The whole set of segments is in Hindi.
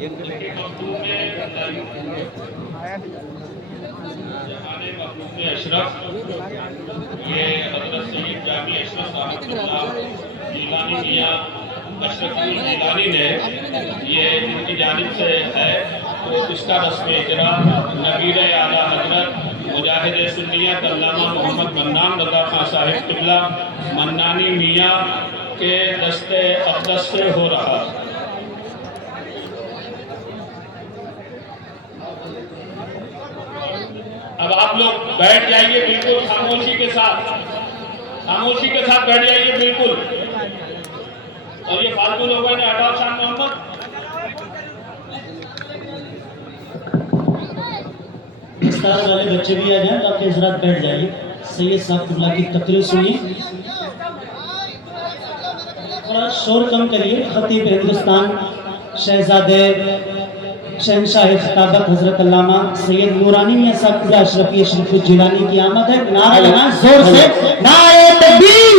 अशरफ ये हजरत सैयद जामी अशरफ रहमतुल्लाह जिलानी मियां अशरफुल जिलानी ने ये इनकी जानिब से है, तो इसका रस्म इजरा नबीर आला हजरत मुजाहिद सुन्नियत अल्लामा मोहम्मद मन्नान रज़ा खां साहिब क़िबला मन्नानी मियां के दस्ते अक़दस से हो रहा है। अब आप लोग बैठ जाइए बिल्कुल खामोशी के साथ बैठ जाइए बिल्कुल। और ये फालतू लोगों ने हटाओ शान मोहम्मद। इस्तार वाले बच्चे भी आ जाएं तो आपके हजरात बैठ जाइए। सैयद साहब क़िबला की तकरीर सुनिए, थोड़ा शोर कम करिए। खतीब हिंदुस्तान शहजादे शहनशाह खिताबत हजरत अल्लामा सैयद नूरानी मियां साहब क़िबला अशरफी अशरफ जिलानी की आमद है। नारा लगाएं जोर से, नारे तकबीर,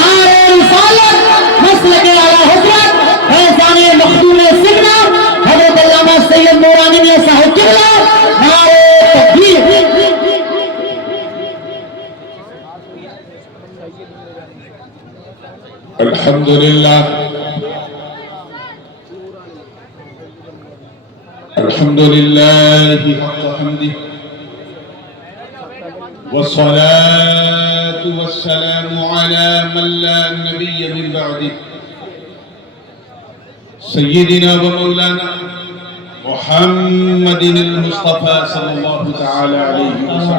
नारे रिसालत, मसलक आला हज़रत फैज़ान मखदूम सिकना हजरत अल्लामा सैयद नूरानी मियां साहब क़िबला, नारे तकबीर। अल्हम्दुलिल्लाह अल्हम्दुलिल्लाहि हक़्क़ हम्दिही वस्सलातु वस्सलामु अला मन ला नबिय्य मिन बअदिही सय्यिदिना व मौलाना मुहम्मदिन अल-मुस्तफ़ा सल्लल्लाहु तआला अलैहि वसल्लम।